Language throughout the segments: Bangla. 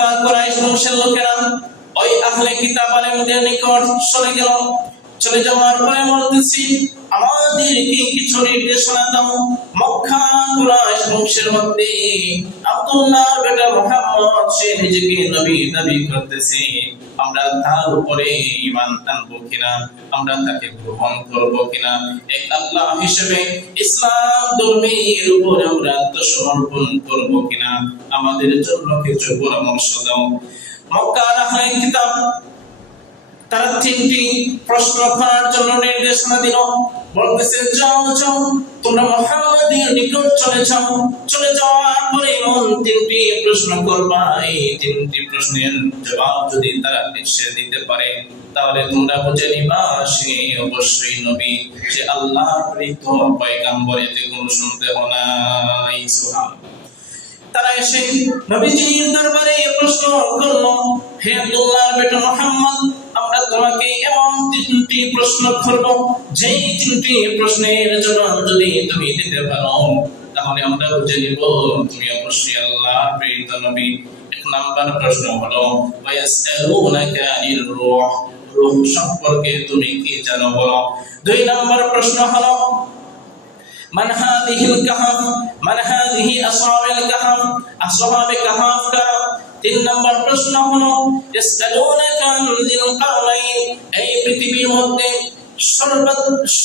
মক্কা কুরাইশ বংশের লোকেরা ওই আহলে কিতাব আলেমদের নিকট চলে যাওয়ার পরে বলতেছি, আমাদেরকে কিছু নির্দেশনা দাও। মক্কা কুরাইশ বংশের মধ্যে আব্দুল্লাহর বেটা মুহাম্মদ সে নিজেকে নবী দাবি করতেছে, আমরা তার উপরে ঈমান আনবো কিনা, আমরা তাকে গ্রহণ করব কিনা, এক আল্লাহ হিসেবে ইসলাম ধর্মের উপর আমরা আত্মসমর্পণ করব কিনা, আমাদের জন্য কিছু পরামর্শ দাও। মক্কার আহলে কিতাব তারা তিনটি প্রশ্ন করার জন্য নির্দেশনা দিল। বলতেছে, যাও তোমরা মুহাম্মাদের নিকট চলে যাওয়ার পরে এমন তিনটি প্রশ্ন করবা, এই তিনটি প্রশ্নের জবাব যদি তারা নিশ্চয় দিতে পারে তাহলে তোমরা বুঝে নিবা সে অবশ্যই নবী, সে আল্লাহর প্রেরিত পয়গম্বর, এতে কোনো সন্দেহ নাই। সুবহানাল্লাহ। তারা এসে নবীজির দরবারে প্রশ্ন করলো, হে আব্দুল্লাহর বেটা মুহাম্মদ, আমরা তোমাকে এমন তিনটি প্রশ্ন করব, যেই তিনটি প্রশ্নের জবাব যদি তুমি দিতে পারো তাহলে আমরা বুঝে নিব তুমি অবশ্যই আল্লাহর প্রেরিত নবী। এক নাম্বার প্রশ্ন হলো, ওয়ায়াসআলুনাকা আনির রূহ, রূহ সম্পর্কে তুমি কি জানো বলো। দুই নাম্বার প্রশ্ন হলো, মান হাযিহিল কাহাফ, মান হাযিহি আসহাবুল কাহাফ, আসহাবে কাহাফ কারা। তিন নম্বর প্রশ্ন হলো, ইসআলুনাকা আন যিল কারনাইন, এই পৃথিবীর মধ্যে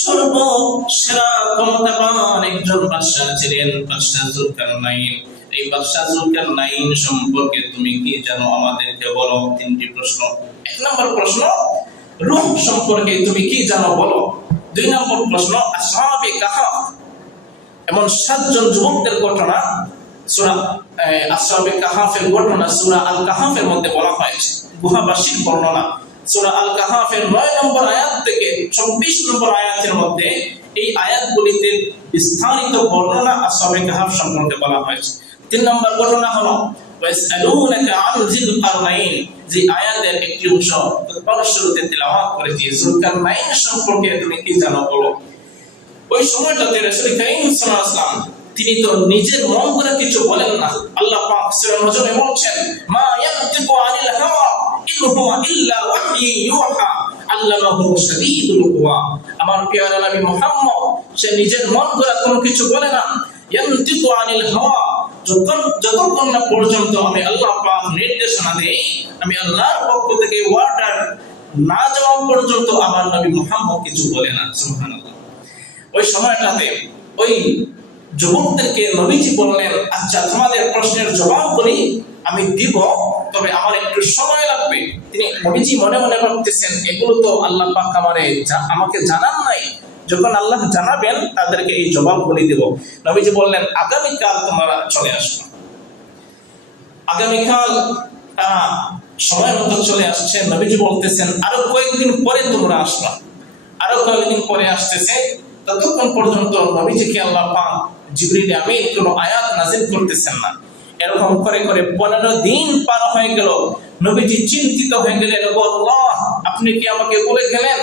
সর্বসেরা ক্ষমতাবান একজন বাদশা ছিলেন, বাদশা যুলকারনাইন। এই বাদশা যুলকারনাইন সম্পর্কে তুমি কি জানো, আমাদেরকে বলো। তিনটি প্রশ্ন। এক নম্বর প্রশ্ন, রূহ সম্পর্কে তুমি কি জানো বলো। দুই নম্বর প্রশ্ন, আসহাবে কাহাফ, এমন 7 জন যুবকদের ঘটনা সূরা আসহাবে কাহাফের ঘটনা সূরা আল কাহাফের মধ্যে বলা হয়েছে, গুহাবাসীর বর্ণনা। সূরা আল কাহাফের 9 নম্বর আয়াত থেকে 24 নম্বর আয়াতের মধ্যে এই আয়াতগুলিতে বিস্তারিত বর্ণনা আসহাবে কাহাফ সম্পর্কে বলা হয়েছে। 3 নম্বর ঘটনা হলো ওয়াসআলুনাকা আন যিল কারনাইন, যে আয়াতের একটি অংশ শুরুতে তেলাওয়াত করেছি, যুলকারনাইন সম্পর্কে তুমি কি জানো বলো। ওই সময়টাতে রাসূল কারীম সাল্লাল্লাহু আলাইহি ওয়াসাল্লাম তিনি তো নিজের মন করে কিছু বলেন না। আল্লাহ পাক সূরা নজমে বলছেন, মা ইয়ানতিকু আনিল হাওয়া ইন হুয়া ইল্লা ওয়াহয়ুন ইউহা আল্লামাহু শাদীদুল কুওয়া। আমার প্রিয় নবী মুহাম্মদ সে নিজের মন করে কোনো কিছু বলে না। ইয়ানতিকু আনিল হাওয়া, যতক্ষণ না পর্যন্ত আমি আল্লাহ পাক নির্দেশনা দেই, আমি আল্লাহর পক্ষ থেকে ওয়ার্ডার না যাওয়া পর্যন্ত আমার নবী মুহাম্মদ কিছু বলে না। সুবহানাল্লাহ। ওই সময়টাতে ওই যুবকদেরকে নবীজি বললেন, আচ্ছা তোমাদের প্রশ্নের জবাবগুলি আমি দিব, তবে আমার একটু সময় লাগবে। তিনি নবীজি মনে মনে ভাবতেছেন, এগুলো তো আল্লাহ পাক আমাকে জানান নাই, যখন আল্লাহ জানাবেন তাদেরকে এই জবাবগুলি দেব। নবীজি বললেন, আগামীকাল তোমরা চলে আসবে। আগামীকাল সময় মতো চলে আসছে। নবীজি বলতেছেন, আরো কয়েকদিন পরে তোমরা আসবা। আরো কয়েকদিন পরে আসতেছে। ততক্ষণ পর্যন্ত নবীজিকে আল্লাহ পাক জিবরিল আমিন কোনো আয়াত নাযিল করতেছেন না। এরকম করে 15 দিন পার হয়ে গেল। নবীজি চিন্তিত হয়ে গেলেন, ও আল্লাহ, আপনি কি আমাকে বলে গেলেন?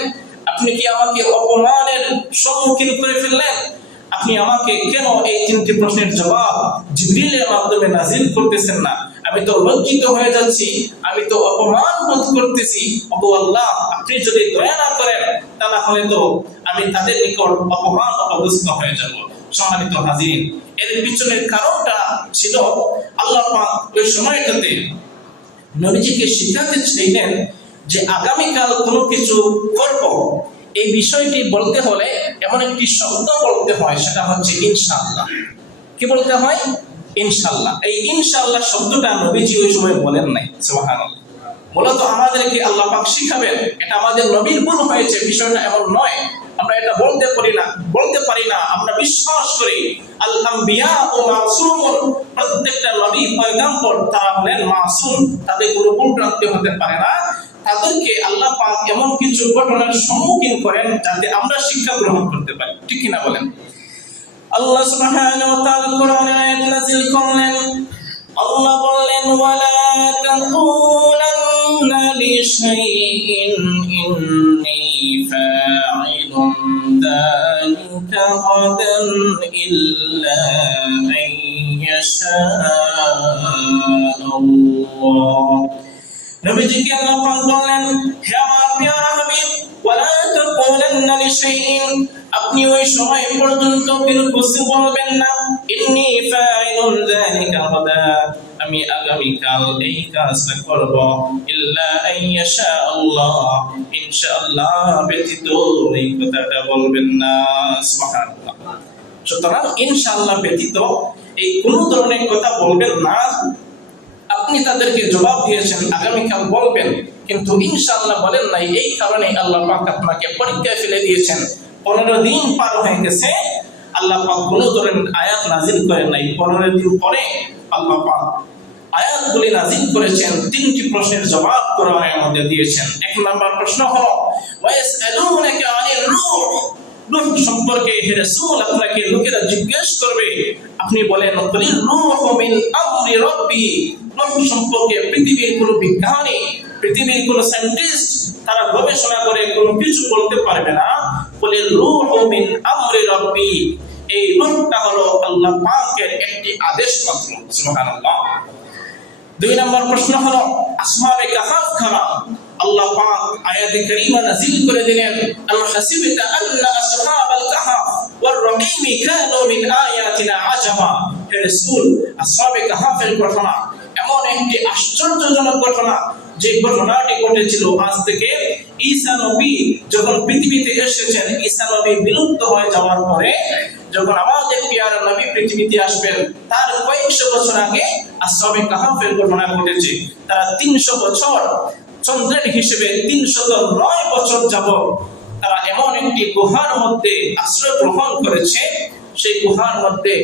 আপনি কি আমাকে অপমানের সম্মুখীন করে ফেললেন? আপনি আমাকে কেন এই তিনটি প্রশ্নের জবাব জিবরিলের মাধ্যমে নাযিল করতেছেন না? আমি তো লজ্জিত হয়ে যাচ্ছি, আমি তো অপমান বোধ করতেছি। ও আল্লাহ, আপনি যদি দয়া না করেন তাহলে তো আমি তাদের নিকট অপমান অপদস্থ হয়ে যাব। সম্মানিত হাজিরিন, এর পিছনের কারণটা ছিল আল্লাহ পাক ওই সময়টাতে নবীজিকে শিখাতে চাইলেন যে আগামীকাল কোনো কিছু করব, এই বিষয়টি বলতে হলে এমন একটি শব্দ বলতে হয়, সেটা হচ্ছে ইনশাআল্লাহ। কি বলতে হয়? ইনশাআল্লাহ। এই ইনশাআল্লাহ শব্দটা নবীজি ওই সময় বলেন নাই। সুবহানাল্লাহ। মূলত আমাদেরকে আল্লাহ পাক শিখাবেন, এটা আমাদের নবীর ভুল হয়েছে, বিষয়টা এমন নয়। আমরা এটা বলতে পারি না। আমরা বিশ্বাস করি আল আম্বিয়া ও মাসুমুন, প্রত্যেকটা নবী পয়গম্বর তারা হলেন মাসুম, তাদের কোনো ভুল ভ্রান্তি হতে পারে না। তাদেরকে আল্লাহ পাক এমন কিছু ঘটনার সম্মুখীন করেন যাতে আমরা শিক্ষা গ্রহণ করতে পারি। ঠিক কিনা বলেন? আল্লাহ সুবহানাহু ওয়া তাআলা কোরআনে আয়াত নাযিল করলেন। আল্লাহ বললেন, ওয়ালা তাকুলান্না লিশাইইন ইন্নী ফাঈলুন যালিকা গাদান ইল্লা আন ইয়াশা আল্লাহ। আল্লাহ। নবীজিকে আল্লাহ পাক বললেন, হে আমার প্রিয় হাবিব, ওয়ালা তাকুলান্না লিশাইইন, আপনি ওই সময় পর্যন্ত কিছু বলবেন না, ইন্নী ফাইলুন যালিকা গাদা, আমি আগামীকাল এই কাজটা করব, ইল্লা আইয়াশা আল্লাহ, ইনশাআল্লাহ ব্যতীত এই কথাটা বলবেন না। সুবহানাল্লাহ। সুতরাং ইনশাআল্লাহ ব্যতীত এই কোন ধরনের কথা বলবেন না। আপনি তাদেরকে জবাব দিয়েছেন আগামীকাল বলবেন, কিন্তু ইনশাআল্লাহ বলেন নাই। এই কারণে আল্লাহ পাক আপনাকে পরীক্ষায় ফেলে দিয়েছেন। 15 দিন পার হয়ে গেছে, আল্লাহ পাক কোনো ধরনের আয়াত নাজিল করেন নাই। 15 দিন পরে আল্লাহ পাক আয়াতগুলি নাজিল করেছেন, 3টি প্রশ্নের জবাব কোরআনের মধ্যে দিয়েছেন। 1 নম্বর প্রশ্ন হলো ওয়ায়াসআলুনাকা আনির রূহ, রূহ সম্পর্কে হে রাসূল আপনাকে লোকেরা জিজ্ঞেস করবে, আপনি বলেন কুলির রূহু মিন আমরি রাব্বি, রূহ সম্পর্কে পৃথিবীর কোনো বিজ্ঞানী, পৃথিবীর কোনো সায়েন্টিস্ট তারা গবেষণা করে কোনো কিছু বলতে পারবে না। কুলির রূহু মিন আমরি রাব্বি, এই রূহটা হলো আল্লাহ পাকের একটি আদেশ মাত্র। সুবহানাল্লাহ। 2 নম্বর প্রশ্ন হলো আসহাবে কাহাফ খানা, আল্লাহ পাক আয়াতে কারীমা নাযিল করে দিলেন, আল হাসিবতা আন্না আসহাবাল কাহাফ ওয়ার রাকিম কানু মিন আয়াতিনা আজাবা। হে রাসূল, আসহাবে কাহাফের ঘটনা এমন একটি আশ্চর্যজনক ঘটনা, যে ঘটনাটি ঘটেছিল আজ থেকে ঈসা নবী যখন পৃথিবীতে এসেছেন, ঈসা নবী বিলুপ্ত হয়ে যাওয়ার পরে যখন আমাদের প্রিয় নবী পৃথিবীতে আসবেন, তার কয়েকশো বছর আগে আসহাবে কাহাফের ঘটনা ঘটেছে। তারা 300 বছর চন্দ্রের হিসেবে 309 বছর যাবত তারা এমন একটি গুহার মধ্যে আশ্রয় গ্রহণ করেছে। সেই গুহার মধ্যে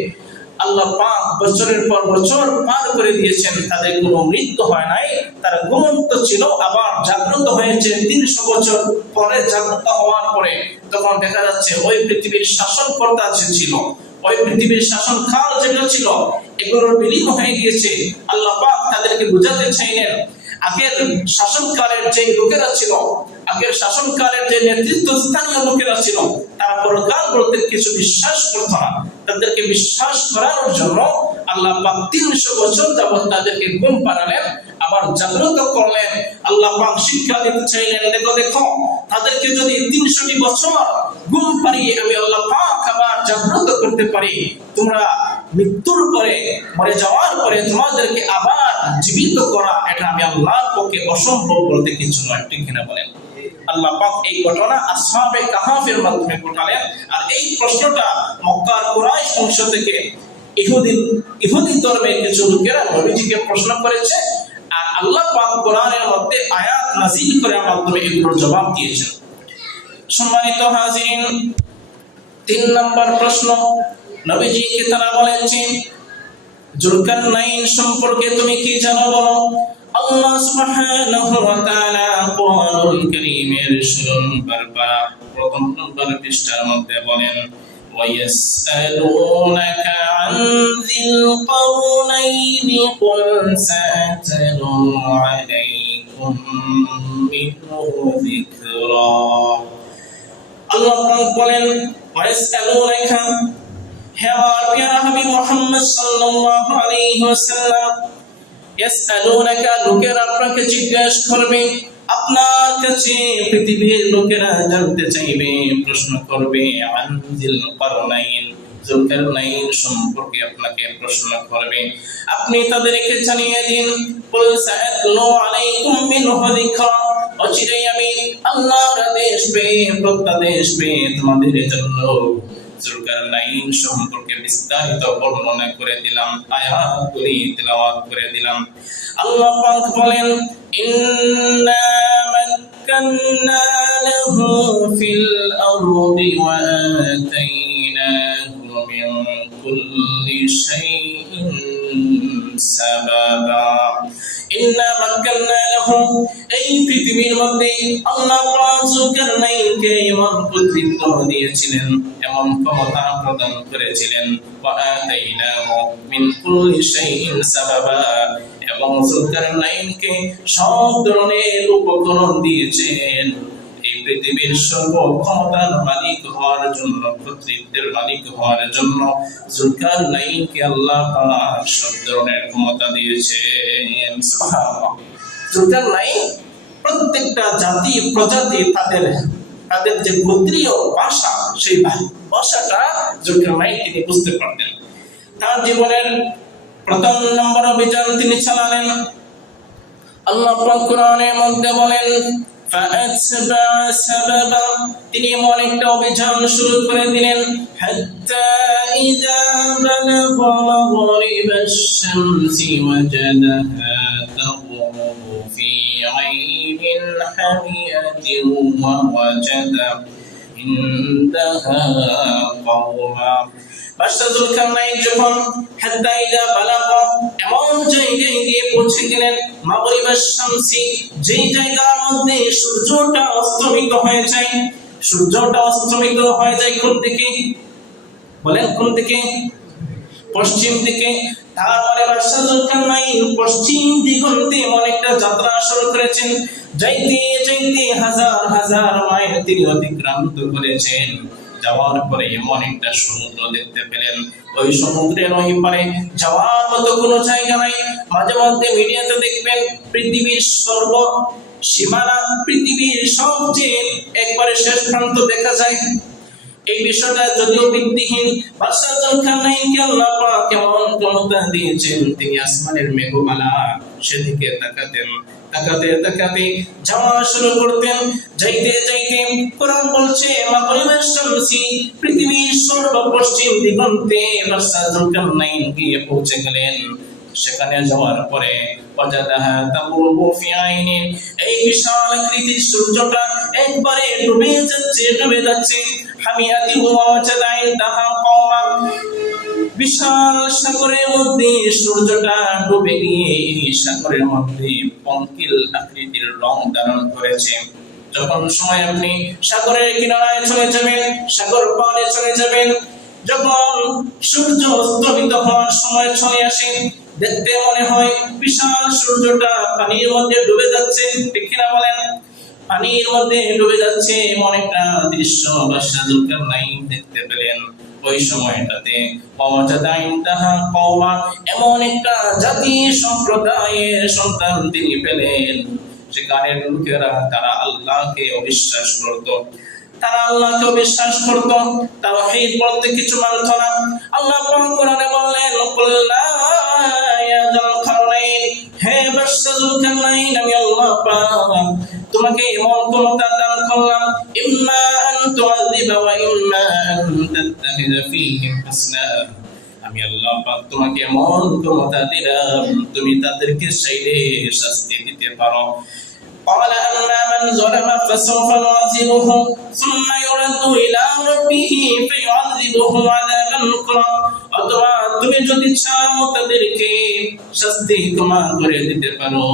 আল্লাহ পাক বছরের পর বছর পার করে দিয়েছেন, তাদের কোনো মৃত্যু হয় নাই, তারা ঘুমন্ত ছিল, আবার জাগ্রত হয়েছে 300 বছর পরে। জাগ্রত হওয়ার পরে তখন দেখা যাচ্ছে ওই পৃথিবীর শাসনকর্তা যে ছিল, ওই পৃথিবীর শাসন কাল যেটা ছিল, এগুলোর বিলীন হয়ে গিয়েছে। আল্লাহ পাক তাদেরকে বুঝাতে চাইলেন, আগের শাসনকালের যে লোকেরা ছিল, আগের শাসনকালের যে নেতৃত্ব স্থানীয় লোকেরা ছিল, তারা পরকাল বলতে কিছু বিশ্বাস করত না। তাদেরকে বিশ্বাস করানোর জন্য আল্লাহ পাক 300 বছর যাবত তাদেরকে ঘুম পাড়ালেন, আবার জাগ্রত করলেন। আল্লাহ পাক শিক্ষা দিতে চাইলেন, দেখো তাদেরকে যদি 300টি বছর ঘুম পাড়িয়ে আমি আল্লাহ পাক আবার জাগ্রত করতে পারি, তোমরা মৃত্যুর পরে, মরে যাওয়ার পরে তোমাদেরকে আবার জীবিত করা, এটা আমি আল্লাহর পক্ষে অসম্ভব বলতে কিছু নয়। ঠিক কিনা বলেন? আল্লাহ পাক এই ঘটনা আসহাবে কাহাফের মাধ্যমে ঘটালেন। আর এই প্রশ্নটা মক্কার কুরাইশ বংশ থেকে ইহুদি ধর্মের কিছু লোকেরা নবীজিকে প্রশ্ন করেছে, আর আল্লাহ পাক কোরআনের মধ্যে আয়াত নাযিল করার মাধ্যমে এগুলোর জবাব দিয়েছেন। সম্মানিত হাজিরিন, 3 নম্বর প্রশ্ন, নবীজিকে তারা বলেছেন জুলকারনাইন সম্পর্কে তুমি কি জানো বলো। আল্লাহ সুবহানাহু ওয়া তাআলা কোরআনুল কারীমের 16 নম্বর পারা 1ম নম্বর পৃষ্ঠার মধ্যে বলেন, ওয়ায়াসআলুনাকা আন যিল কারনাইনি কুল সাআতলু আলাইকুম মিনহু যিকরা। আল্লাহ বলেন ওয়ায়াসআলুনাকা, হে আমার প্রিয় হাবিব মুহাম্মদ সাল্লাল্লাহু আলাইহি ওয়াসাল্লাম, ইয়াসআলুনাকা, লোকেরা আপনাকে জিজ্ঞাসা করবে, আপনার কাছে পৃথিবীর লোকেরা জানতে চাইবে, প্রশ্ন করবে, আন যিল কারনাইন, যুলকারনাইন সম্পর্কে আপনাকে প্রশ্ন করবে। আপনি তাদেরকে জানিয়ে দিন, কুল সাআতলু আলাইকুম মিনহু যিকরা, অচিরেই আমি আল্লাহর আদেশ পেয়ে, প্রত্যাদেশ পেয়ে তোমাদের জন্য যুলকারনাইন সম্পর্কে বিস্তারিত বর্ণনা করে দিলাম, আয়াতগুলি তেলাওয়াত করে দিলাম। আল্লাহ পাক বলেন, ইন্না মাক্কান্না লাহু ফিল আরদি ওয়া আতাইনাহু মিন কুল্লি শাইইন সাবাবা। ইন্না মাক্কান্না লাহু, এই পৃথিবীর মধ্যে আল্লাহ পাক যুলকারনাইনকে এমন কর্তৃত্ব দিয়েছিলেন, এমন ক্ষমতা প্রদান করেছিলেন, ওয়া আতাইনাহু মিন কুল্লি শাইইন সাবাবা, এবং যুলকারনাইনকে সব ধরনের উপকরণ দিয়েছেন এই পৃথিবীর সর্ব ক্ষমতার মালিক হওয়ার জন্য, কর্তৃত্বের মালিক হওয়ার জন্য জুলকারনাইনকে আল্লাহ পাক সব ধরনের ক্ষমতা দিয়েছেন। সুবহানাল্লাহ। জুলকারনাইন প্রত্যেকটা জাতি প্রজাতি তাদের যে গোত্রীয় ভাষা, সেই ভাষাটা জুলকারনাইন তিনি বুঝতে পারতেন। তার জীবনের প্রথম নম্বর অভিযান তিনি চালালেন। আল্লাহ পাক কোরআনের মধ্যে বলেন فأتبع سببا, তিনি এমন একটা অভিযান শুরু করে দিলেন, حتى إذا بلغ مغرب الشمس وجدها تغرب في عين حمية ووجد عندها قوما। জুলকারনাইন যখন হাত্তা ইযা বালাগা এমন জায়গায় গিয়ে পৌঁছে গেলেন, মাগরিবাশ শামসি, যেই জায়গার মধ্যে সূর্যটা অস্তমিত হয়ে যায়। সূর্যটা অস্তমিত হয়ে যায় কোন দিকে বলেন? কোন দিকে? পশ্চিম দিকে। তারপরে বাদশা জুলকারনাইন পশ্চিম দিগন্তে এমন একটা যাত্রা শুরু করেছেন। যাইতে যাইতে হাজার হাজার মাইল তিনি অতিক্রান্ত করেছেন। যাওয়ার পরে এমন একটা সমুদ্র দেখতে পেলেন। ওই সমুদ্রের ওই পারে যাওয়ার মতো কোনো জায়গা নাই। মাঝে মধ্যে মিডিয়াতে দেখবেন পৃথিবীর সর্ব সীমানা, পৃথিবীর সবচেয়ে একবারে শেষ প্রান্ত দেখা যায়। এই বিষয়টা যদিও ভিত্তিহীন, বাদশা জুলকারনাইনকে আল্লাহ পাক কেমন ক্ষমতা দিয়েছেন, তিনি আসমানের মেঘমালা সেদিকে তাকাতেন, তাকাতে তাকাতে যাওয়া শুরু করতেন। যাইতে যাইতে কোরআন বলছে মাগরিবাশ শামসি, পৃথিবীর সর্বপশ্চিম দিগন্তে বাদশা জুলকারনাইন গিয়ে পৌঁছে গেলেন। সেখানে যাওয়ার পরে ওয়াজাদাহা তাগুরু ফি আইনিন, এই বিশাল আকৃতির সূর্যটা একবারে ডুবে যাচ্ছে। হামিয়াতি ওয়া ওয়াজাদা ইনদাহা কওমা, বিশাল সাগরের মধ্যে সূর্যটা ডুবে গিয়ে সাগরের মধ্যে পঙ্কিল আকৃতির রং ধারণ করেছে। যখন সময় আপনি সাগরের কিনারায় চলে যাবেন, সাগর পাড়ে চলে যাবেন, যখন সূর্য অস্তমিত হওয়ার সময় চলে আসে, দেখতে মনে হয় বিশাল সূর্যটা পানির মধ্যে ডুবে যাচ্ছে। ঠিক কিনা বলেন? পানির মধ্যে ডুবে যাচ্ছে এমন একটা দৃশ্য বাদশা জুলকারনাইন দেখতে পেলেন। ওই সময়টাতে এমন একটা জাতি সম্প্রদায়ের সন্তান তিনি পেলেন। সেখানের লোকেরা তারা আল্লাহকে অবিশ্বাস করত, তারা আল্লাহকে অবিশ্বাস করত, তাওহীদ বলতে কিছু মানত না। আল্লাহ পাক কোরআনে বললেন, কুল্লা ইয়া যুলকারনাইন, হে বাদশা জুলকারনাইন, আমি আল্লাহ পাক তোমাকে এমন ক্ষমতা দান করলাম, ইম্মা আন তুআযিবা ওয়া ইম্মা আন তাত্তাখিযা ফীহিম হাসনা, আমি আল্লাহ পাক তোমাকে এমন ক্ষমতা দিলাম তুমি তাদেরকে চাইলে শাস্তি দিতে পারো। قال أما من ظلم فسوف نعذبه ثم يرد إلى ربه فيعذبه عذابا نكرا, অথবা তুমি যদি চাও তাদেরকে শাস্তি ক্ষমা করে দিতে পারো।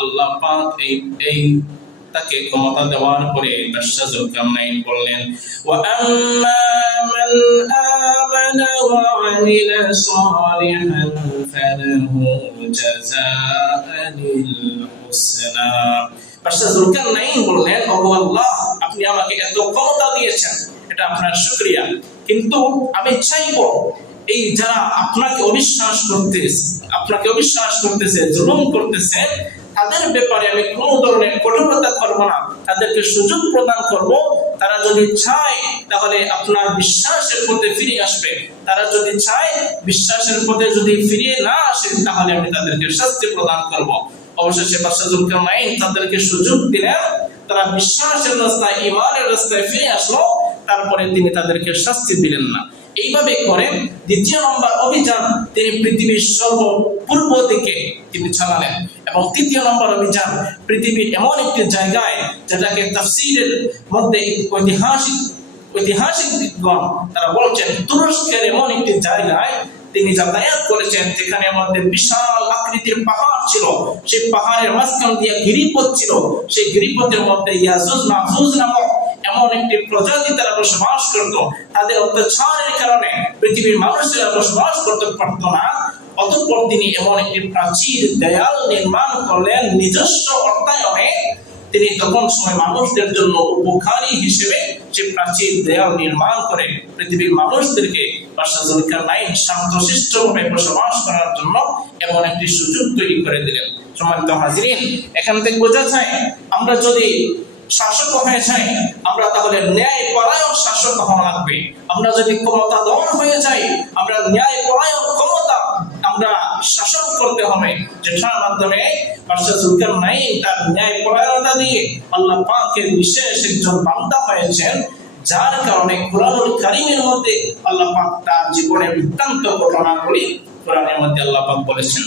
আল্লাহ পাক এই তাকে ক্ষমতা দেওয়ার পরে বাদশা জুলকারনাইন বললেন, ওয়া আম্মা মান আমানা ওয়া আমিলা সালিহান ফালাহু জাযাআনিল হুসনা। বাদশা জুলকারনাইন বললেন, ওগো আল্লাহ, আপনি আমাকে এত ক্ষমতা দিয়েছেন, এটা আপনার শুকরিয়া, কিন্তু আমি চাইবো এই যারা আপনাকে অবিশ্বাস করতেছে, জুলুম করতেছে, তাদের ব্যাপারে আমি কোনো ধরনের কঠোরতা করবো না, তাদেরকে সুযোগ প্রদান করব। তারা যদি চায় তাহলে আপনার বিশ্বাসের পথে ফিরে আসবে, তারা যদি চায় বিশ্বাসের পথে যদি ফিরে না আসে তাহলে আমি তাদেরকে শাস্তি প্রদান করব। অবশেষে বাদশা জুলকারনাইন তাদেরকে সুযোগ দিলেন, তারা বিশ্বাসের রাস্তায়, ঈমানের রাস্তায় ফিরে আসলো। তারপরে তিনি তাদেরকে শাস্তি দিলেন না। এইভাবে করে দ্বিতীয় নম্বর অভিযান তিনি পৃথিবীর সর্বপূর্ব দিকে তিনি চালালেন। এবং তৃতীয় নম্বর অভিযান পৃথিবীর এমন একটি জায়গায়, যেটাকে তাফসীরের মধ্যে ঐতিহাসিকগণ তারা বলছেন তুরস্কের এমন একটি জায়গায় তিনি যাতায়াত করেছেন, যেখানে মধ্যে বিশাল আকৃতির পাহাড় ছিল। সেই পাহাড়ের মাঝখান দিয়ে গিরিপথ ছিল। সেই গিরিপথের মধ্যে ইয়াজুজ মাজুজ নামক এমন একটি প্রজাতি তারা বসবাস করত। তাদের অত্যাচারের কারণে পৃথিবীর মানুষেরা বসবাস করতে পারত না। অতঃপর তিনি এমন একটি প্রাচীর দেয়াল নির্মাণ করলেন নিজস্ব অর্থায়নে। তিনি তখন সময় মানুষদের জন্য উপকারী হিসেবে যে প্রাচীর দেয়াল নির্মাণ করে পৃথিবীর মানুষদেরকে বাদশাহ জুলকারনাইন শান্তশিষ্টভাবে বসবাস করার জন্য এমন একটি সুযোগ তৈরি করে দিলেন। সম্মানিত হাজিরিন, এখান থেকে বোঝা যায় আমরা যদি শাসক হয়ে যাই আমরা তাহলে ন্যায় পরায়ণ শাসক হওয়া লাগবে। আমরা যদি ক্ষমতাধর হয়ে যাই আমরা ন্যায় পরায়ণ ক্ষমতা আমরা শাসন করতে হবে, যেটার মাধ্যমে বাদশাহ জুলকারনাইন তার ন্যায় পরায়ণতা দিয়ে আল্লাহ পাকের বিশেষ একজন বান্দা হয়েছেন, যার কারণে কুরআনুল কারীমের মধ্যে আল্লাহ পাক তার জীবনের বৃত্তান্ত ঘটনাগুলি কোরআনের মধ্যে আল্লাহ পাক বলেছেন।